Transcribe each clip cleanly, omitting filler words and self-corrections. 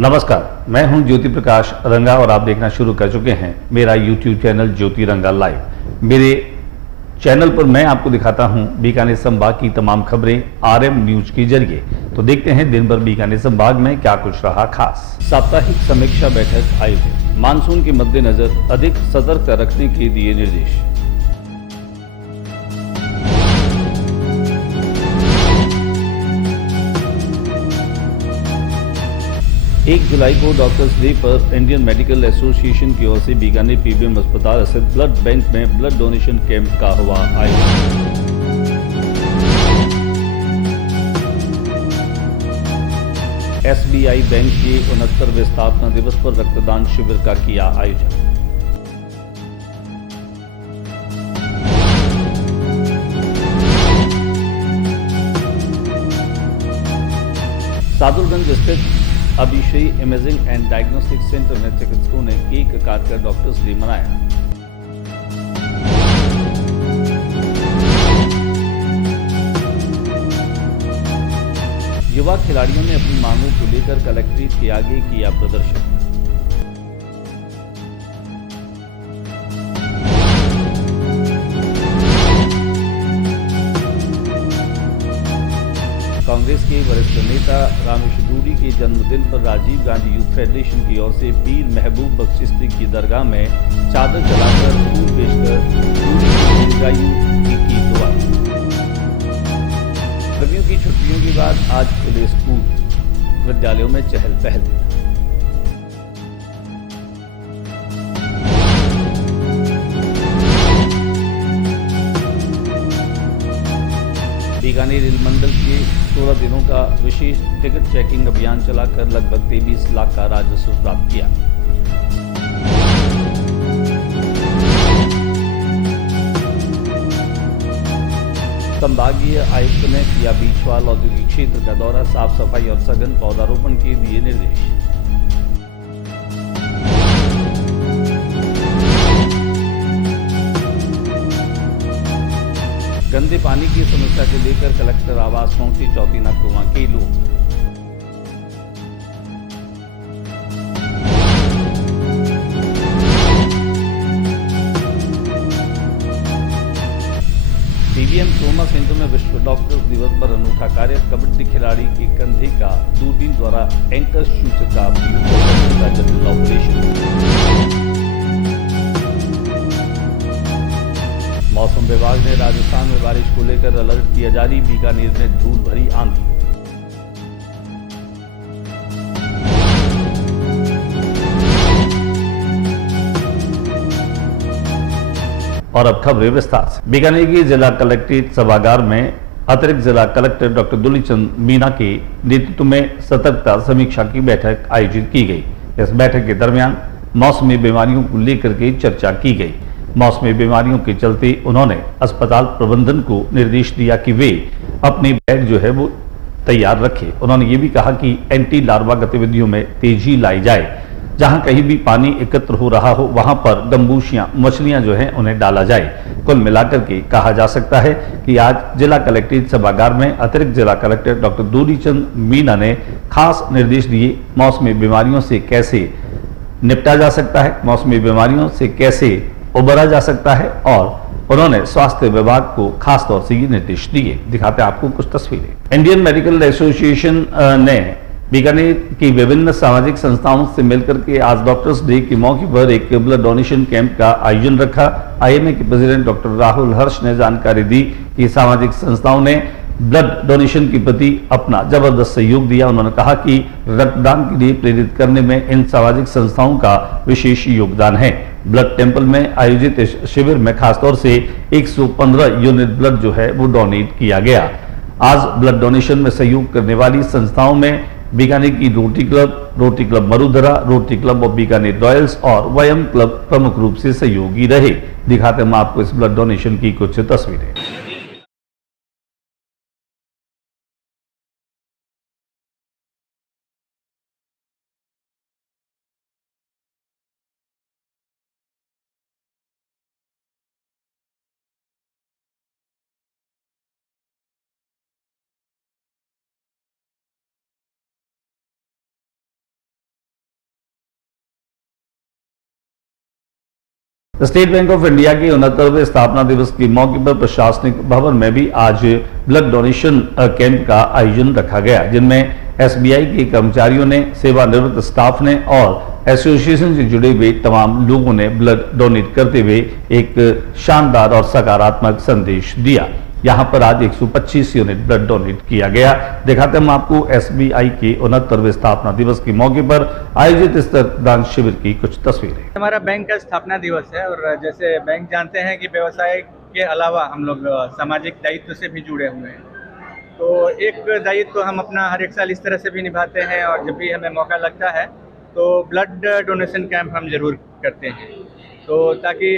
नमस्कार, मैं हूं ज्योति प्रकाश रंगा और आप देखना शुरू कर चुके हैं मेरा YouTube चैनल ज्योति रंगा लाइव। मेरे चैनल पर मैं आपको दिखाता हूं बीकानेर संभाग की तमाम खबरें RM न्यूज के जरिए। तो देखते हैं दिन भर बीकानेर संभाग में क्या कुछ रहा खास। साप्ताहिक समीक्षा बैठक आयोजित, मानसून के मद्देनजर अधिक सतर्कता रखने के दिए निर्देश। 1 जुलाई को डॉक्टर्स डे पर इंडियन मेडिकल एसोसिएशन की ओर से बीकानेर PBM अस्पताल स्थित ब्लड बैंक में ब्लड डोनेशन कैंप का हुआ आयोजन। SBI बैंक के 69वें स्थापना दिवस पर रक्तदान शिविर का किया आयोजन। सादुलगंज स्थित Abhishree imaging and diagnostic centre में चिकित्सकों ने केक काटकर डॉक्टर्स डे मनाया। युवा खिलाड़ियों ने अपनी मांगों को लेकर कलेक्ट्रेट के आगे किया प्रदर्शन। कांग्रेस के वरिष्ठ नेता रामेश दूरी के जन्मदिन पर राजीव गांधी यूथ फेडरेशन की ओर से पीर महबूब बख्श चिश्ती की दरगाह में चादर जलाकर फूल बेचकर दूरी की दीर्घायु की दुआ। गर्मियों की छुट्टियों के बाद आज खुले स्कूल, विद्यालयों में चहल पहल। बीकानेर रेल मंडल के 16 दिनों का विशेष टिकट चेकिंग अभियान चलाकर लगभग 23 लाख का राजस्व प्राप्त किया। संभागीय आयुक्त ने किया बीछवाल औद्योगिक क्षेत्र का दौरा, साफ सफाई और सघन पौधारोपण के दिए निर्देश। गंदे पानी की समस्या को लेकर कलेक्टर आवास पहुंचे चौथीना कुआं के लोग। PBM ट्रोमा सेंटर में विश्व डॉक्टर्स दिवस पर अनूठा कार्य, कबड्डी खिलाड़ी के कंधे का दूरबीन द्वारा एंकर शूट का जनरल ऑपरेशन। मौसम विभाग ने राजस्थान में बारिश को लेकर अलर्ट किया जारी, बीकानेर में धूल भरी आंधी। और अब खबरें विस्तार से। बीकानेर की जिला कलेक्ट्रेट सभागार में अतिरिक्त जिला कलेक्टर डॉक्टर दुलीचंद मीना के नेतृत्व में सतर्कता समीक्षा की बैठक आयोजित की गई। इस बैठक के दरमियान मौसमी बीमारियों को लेकर के चर्चा की गई। मौसमी बीमारियों के चलते उन्होंने अस्पताल प्रबंधन को निर्देश दिया कि वे अपने बेड जो है वो तैयार रखें। उन्होंने ये भी कहा कि एंटी लार्वा गतिविधियों में तेजी लाई जाए। जहां कहीं भी पानी एकत्र हो रहा हो वहां पर गंबूशियां, मछलियां जो हैं उन्हें डाला जाए। कुल मिलाकर के कहा जा सकता है कि आज जिला कलेक्ट्रेट सभागार में अतिरिक्त जिला कलेक्टर डॉक्टर दुलीचंद मीना ने खास निर्देश दिए, मौसमी बीमारियों से कैसे निपटा जा सकता है, मौसमी बीमारियों से कैसे उबरा जा सकता है, और उन्होंने स्वास्थ्य विभाग को खास तौर से ये निर्देश दिए। दिखाते हैं आपको कुछ तस्वीरें। इंडियन मेडिकल एसोसिएशन ने बीकानेर की विभिन्न सामाजिक संस्थाओं से मिलकर के आज डॉक्टर्स डे के मौके पर एक ब्लड डोनेशन कैंप का आयोजन रखा। IMA के प्रेसिडेंट डॉक्टर राहुल हर्ष ने जानकारी दी कि सामाजिक संस्थाओं ने ब्लड डोनेशन के प्रति अपना जबरदस्त सहयोग दिया। उन्होंने कहा कि रक्तदान के लिए प्रेरित करने में इन सामाजिक संस्थाओं का विशेष योगदान है। ब्लड टेम्पल में आयोजित इस शिविर में खासतौर से 115 यूनिट ब्लड जो है वो डोनेट किया गया। आज ब्लड डोनेशन में सहयोग करने वाली संस्थाओं में बीकानेर की rotary club Marudhara, rotary club of Bikaner Royals और वयम क्लब प्रमुख रूप से सहयोगी रहे। दिखाते हैं आपको इस ब्लड डोनेशन की कुछ तस्वीरें। स्टेट बैंक ऑफ इंडिया के 69वें स्थापना दिवस के मौके पर प्रशासनिक भवन में भी आज ब्लड डोनेशन कैंप का आयोजन रखा गया, जिनमें एसबीआई के कर्मचारियों ने, सेवानिवृत्त स्टाफ ने और एसोसिएशन से जुड़े हुए तमाम लोगों ने ब्लड डोनेट करते हुए एक शानदार और सकारात्मक संदेश दिया। यहां पर आज 125 यूनिट ब्लड डोनेट किया गया। दिखाते हम आपको एसबीआई के 69वें स्थापना दिवस के मौके पर आयोजित इस रक्तदान शिविर की कुछ तस्वीरें। हमारा बैंक का स्थापना दिवस है और जैसे बैंक जानते हैं कि व्यवसाय के अलावा हम लोग सामाजिक दायित्व से भी जुड़े हुए हैं, तो एक दायित्व तो हम अपना हर एक साल इस तरह से भी निभाते हैं और जब भी हमें मौका लगता है तो ब्लड डोनेशन कैंप हम जरूर करते हैं, तो ताकि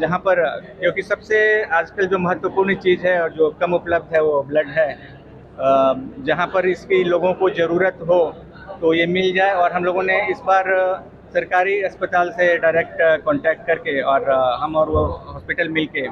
जहाँ पर, क्योंकि सबसे आजकल जो महत्वपूर्ण चीज़ है और जो कम उपलब्ध है वो ब्लड है, जहाँ पर इसकी लोगों को ज़रूरत हो तो ये मिल जाए। और हम लोगों ने इस बार सरकारी अस्पताल से डायरेक्ट कांटेक्ट करके और हम और वो हॉस्पिटल मिलके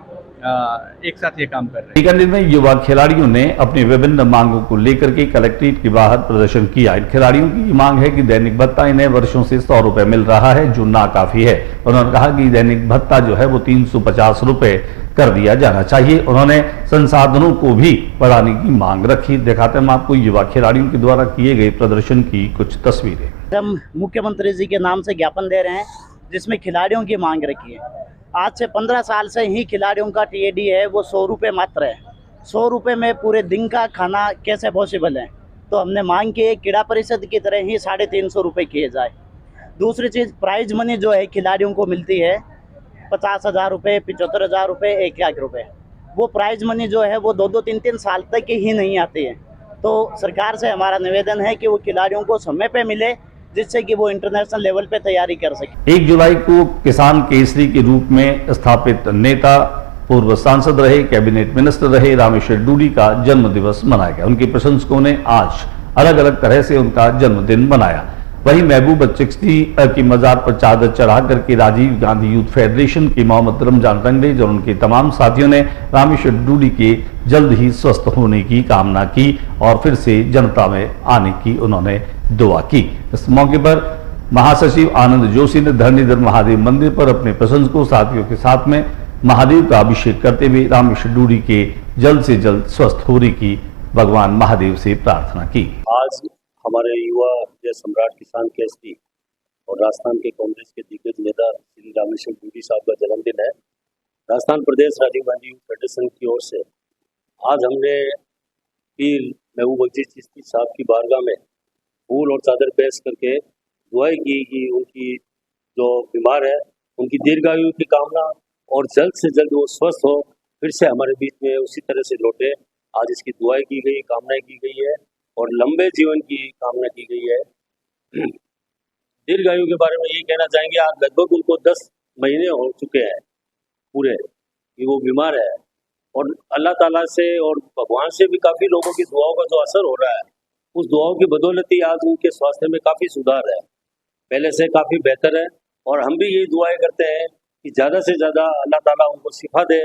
एक साथ ये काम कर रहे हैं। बीकानेर में युवा खिलाड़ियों ने अपनी विभिन्न मांगों को लेकर के कलेक्ट्रेट के बाहर प्रदर्शन किया। इन खिलाड़ियों की मांग है कि दैनिक भत्ता इन्हें वर्षों से 100 रुपए मिल रहा है, जो नाकाफी है। उन्होंने कहा कि दैनिक भत्ता जो है वो 350 रुपए कर दिया जाना चाहिए। उन्होंने संसाधनों को भी बढ़ाने की मांग रखी। दिखाते हम आपको युवा खिलाड़ियों के द्वारा किए गए प्रदर्शन की कुछ तस्वीरें। हम मुख्यमंत्री जी के नाम से ज्ञापन दे रहे हैं, जिसमें खिलाड़ियों की मांग रखी है। आज से 15 साल से ही खिलाड़ियों का टीएडी है वो 100 रुपये मात्र है। 100 रुपये में पूरे दिन का खाना कैसे पॉसिबल है? तो हमने मांग की है क्रीड़ा परिषद की तरह ही 350 रुपये किए जाए। दूसरी चीज़, प्राइज मनी जो है खिलाड़ियों को मिलती है 50,000 रुपये, 75,000 रुपये, 1,00,000 रुपये। वो प्राइज मनी जो है वो 2-2, 3-3 साल तक ही नहीं आती है। तो सरकार से हमारा निवेदन है कि वो खिलाड़ियों को समय पे मिले, जिससे कि वो इंटरनेशनल लेवल पे तैयारी कर सके। 1 जुलाई को किसान केसरी के रूप में स्थापित नेता, पूर्व सांसद रहे, कैबिनेट मिनिस्टर रहे रामेश्वर डूडी का जन्म दिवस मनाया गया। उनके प्रशंसकों ने आज अलग अलग तरह से उनका जन्मदिन मनाया। वहीं महबूब चिश्ती की मजार पर चादर चढ़ा करके राजीव गांधी यूथ फेडरेशन के मोहम्मद रमजान रंगरेज और उनके तमाम साथियों ने रामेश्वर डूडी के जल्द ही स्वस्थ होने की कामना की और फिर से जनता में आने की उन्होंने दुआ की। इस मौके पर महासचिव आनंद जोशी ने धरणीधर महादेव मंदिर पर अपने प्रशंसकों साथियों के साथ में महादेव का अभिषेक करते हुए रामेश्वर डूडी के जल्द से जल्द स्वस्थ होने की भगवान महादेव से प्रार्थना की। आज हमारे युवा सम्राट किसान केसरी और राजस्थान के कांग्रेस के दिग्गज नेता श्री रामेश्वर डूडी साहब का जन्मदिन है। राजस्थान प्रदेश राजीव गांधी यूथ फेडरेशन की ओर से आज हमने पीर महबूब चिश्ती साहब की बारगाह में फूल और चादर पेश करके दुआएं की कि उनकी जो बीमार है उनकी दीर्घायु की कामना और जल्द से जल्द वो स्वस्थ हो, फिर से हमारे बीच में उसी तरह से लौटे। आज इसकी दुआएं की गई, कामनाएं की गई है और लंबे जीवन की कामना की गई है। दीर्घायु के बारे में ये कहना चाहेंगे, आज लगभग उनको 10 महीने हो चुके हैं पूरे कि वो बीमार है और अल्लाह ताला से और भगवान से भी काफ़ी लोगों की दुआओं का जो असर हो रहा है, उस दुआओं की बदौलत ही आज उनके स्वास्थ्य में काफ़ी सुधार है, पहले से काफ़ी बेहतर है। और हम भी यही दुआएं करते हैं कि ज़्यादा से ज़्यादा अल्लाह ताला उनको शिफा दे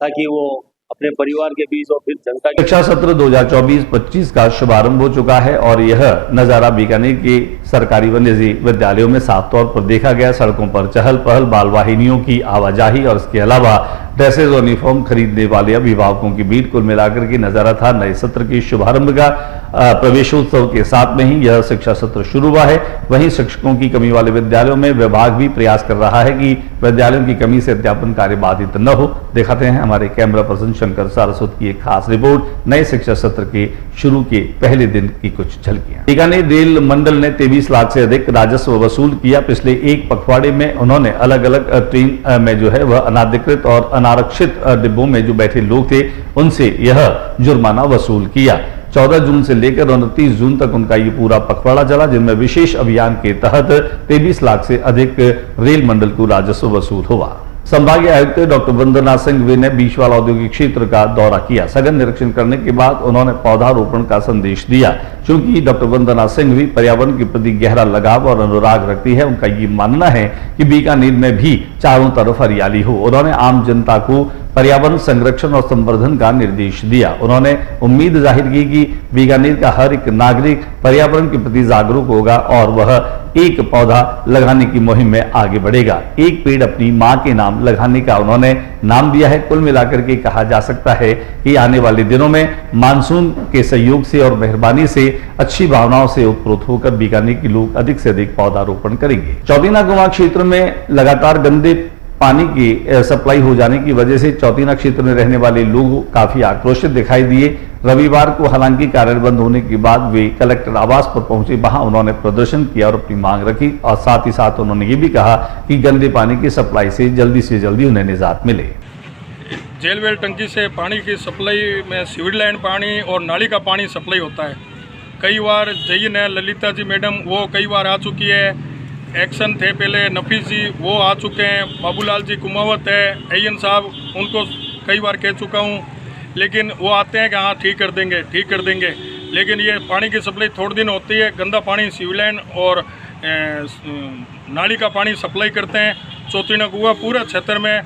ताकि वो अपने परिवार के बीच और फिर जनता के। शिक्षा सत्र 2024-25 का शुभारंभ हो चुका है और यह नजारा बीकानेर के सरकारी व निजी विद्यालयों में साफ तौर पर देखा गया। सड़कों पर चहल पहल, बाल वाहिनियों की आवाजाही और इसके अलावा ड्रेसेज और यूनिफॉर्म खरीदने वाले अभिभावकों की भीड़, कुल मिलाकर के नजारा था नए सत्र के शुभारंभ का। प्रवेशोत्सव के साथ में ही यह शिक्षा सत्र शुरू हुआ है। वहीं शिक्षकों की कमी वाले विद्यालयों में विभाग भी प्रयास कर रहा है कि विद्यालयों की कमी से अध्यापन कार्य बाधित न हो। दिखाते हैं हमारे कैमरा पर्सन शंकर सारस्वत की एक खास रिपोर्ट। नए शिक्षा सत्र के शुरू के पहले दिन की कुछ झलकियां। बीकानेर रेल मंडल ने 23 लाख से अधिक राजस्व वसूल किया। पिछले एक पखवाड़े में उन्होंने अलग अलग ट्रेन में जो है वह अनाधिकृत और अनारक्षित डिब्बों में जो बैठे लोग थे उनसे यह जुर्माना वसूल किया। 14 जून से लेकर 29 जून तक उनका ये पूरा पखवाड़ा चला, जिनमें विशेष अभियान के तहत 23 लाख से अधिक रेल मंडल को राजस्व वसूल हुआ। संभागीय आयुक्त डॉक्टर वंदना सिंघवी ने बीशवाल औद्योगिक क्षेत्र का दौरा किया। सघन निरीक्षण करने के बाद उन्होंने पौधारोपण का संदेश दिया। क्योंकि डॉक्टर वंदना सिंघवी पर्यावरण के प्रति गहरा लगाव और अनुराग रखती है, उनका ये मानना है कि बीकानेर में भी चारों तरफ हरियाली हो। उन्होंने आम जनता को पर्यावरण संरक्षण और संवर्धन का निर्देश दिया। उन्होंने उम्मीद जाहिर की कि बीकानेर का हर एक नागरिक पर्यावरण के प्रति जागरूक होगा और वह एक पौधा लगाने की मुहिम में आगे बढ़ेगा। एक पेड़ अपनी मां के नाम लगाने का उन्होंने नाम दिया है। कुल मिलाकर के कहा जा सकता है कि आने वाले दिनों में मानसून के सहयोग से और मेहरबानी से अच्छी भावनाओं से उत्प्रोत होकर बीकानेर के लोग अधिक से अधिक पौधारोपण करेंगे। चौतीना कुआं क्षेत्र में लगातार गंदे पानी की सप्लाई हो जाने की वजह से चौतीना क्षेत्र में रहने वाले लोग काफी आक्रोशित दिखाई दिए। रविवार को हालांकि कार्यालय बंद होने के बाद वे कलेक्टर आवास पर पहुंचे। वहां उन्होंने प्रदर्शन किया और अपनी मांग रखी और साथ ही साथ उन्होंने ये भी कहा कि गंदे पानी की सप्लाई से जल्दी उन्हें निजात मिले। जेल वेल टंकी से पानी की सप्लाई में सीवर लाइन पानी और नाली का पानी सप्लाई होता है। कई बार जयन है, ललिता जी मैडम वो कई बार आ चुकी है, एक्शन थे पहले नफीस जी वो आ चुके हैं, बाबूलाल जी कुमावत है, अयन साहब उनको कई बार कह चुका हूँ, लेकिन वो आते हैं कि हाँ ठीक कर देंगे, लेकिन ये पानी की सप्लाई थोड़े दिन होती है। गंदा पानी सीवर लाइन और नाली का पानी सप्लाई करते हैं। चौतीना कुआं पूरे क्षेत्र में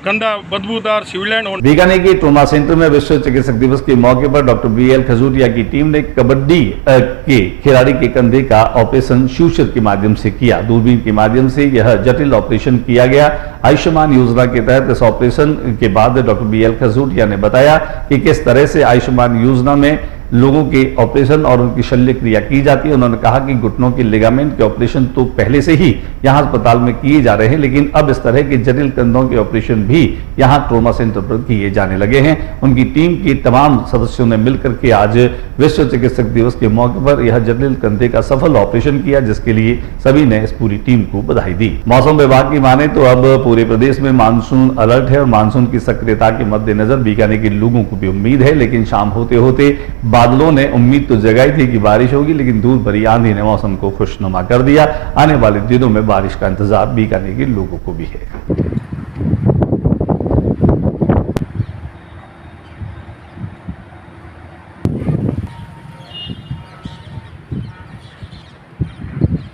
गंदा बदबूदार सीवरलैंड और बीकानेर के ट्रोमा सेंटर में विश्व चिकित्सक दिवस के मौके पर डॉक्टर BL खजूरिया की टीम ने कबड्डी के खिलाड़ी के कंधे का ऑपरेशन शूशर के माध्यम से किया। दूरबीन के माध्यम से यह जटिल ऑपरेशन किया गया। आयुष्मान योजना के तहत इस ऑपरेशन के बाद डॉक्टर BL खजूरिया ने बताया कि किस तरह से आयुष्मान योजना में लोगों के ऑपरेशन और उनकी शल्य क्रिया की जाती है। उन्होंने कहा कि घुटनों के लिगामेंट के ऑपरेशन तो पहले से ही यहां अस्पताल में किए जा रहे हैं, लेकिन अब इस तरह के जटिल कंधों के ऑपरेशन भी यहां ट्रोमा सेंटर पर किए जाने लगे हैं। उनकी टीम के तमाम सदस्यों ने मिलकर के आज विश्व चिकित्सक दिवस के मौके पर यह जटिल कंधे का सफल ऑपरेशन किया, जिसके लिए सभी ने इस पूरी टीम को बधाई दी। मौसम विभाग की माने तो अब पूरे प्रदेश में मानसून अलर्ट है और मानसून की सक्रियता के मद्देनजर बीकानेर के लोगों को भी उम्मीद है, लेकिन शाम होते होते बादलों ने उम्मीद तो जगाई थी कि बारिश होगी, लेकिन धूल भरी आंधी ने मौसम को खुशनुमा कर दिया। आने वाले दिनों में बारिश का इंतजार बीकानेर के लोगों को भी है।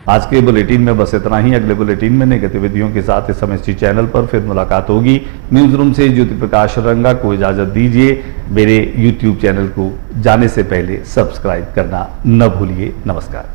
आज के बुलेटिन में बस इतना ही। अगले बुलेटिन में नई गतिविधियों के साथ इस समय इसी चैनल पर फिर मुलाकात होगी। न्यूज रूम से ज्योति प्रकाश रंगा को इजाजत दीजिए। मेरे YouTube चैनल को जाने से पहले सब्सक्राइब करना न भूलिए। नमस्कार।